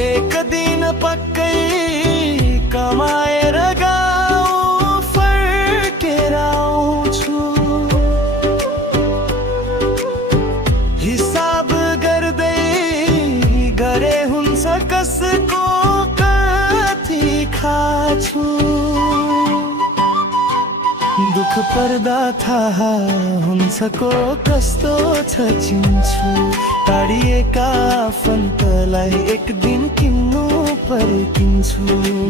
एक दिन पक्कै कमाएर गाउँ फर्केर आउँछु। हिसाब गर्दै गरे हुन्छ कसको कति खाछु। दुःख पर्दा थाहा हुन्छ को कस्तो छ चिन्छु। टाढिएका आफन्तलाई एक दिन किन्नु पर्खिन्छु।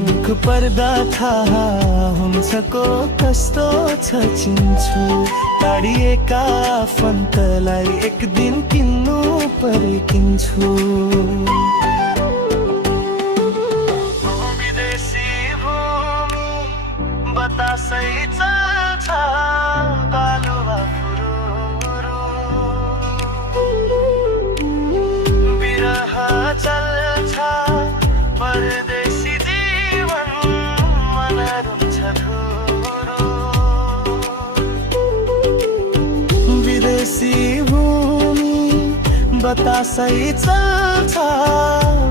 दुःख पर्दा थाहा हुन्छ को कस्तो छ चिन्छु। टाढिएका आफन्तलाई एक दिन किन्नु पर्खिन्छु। विदेशी भूमि बतासै चल्छ बालुवा फुरुरु। बिरह चल्छ परदेशी जीवन मन रुन्छ धुरो। विदेशी भूमि बतासै चल्छ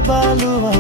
बालुवा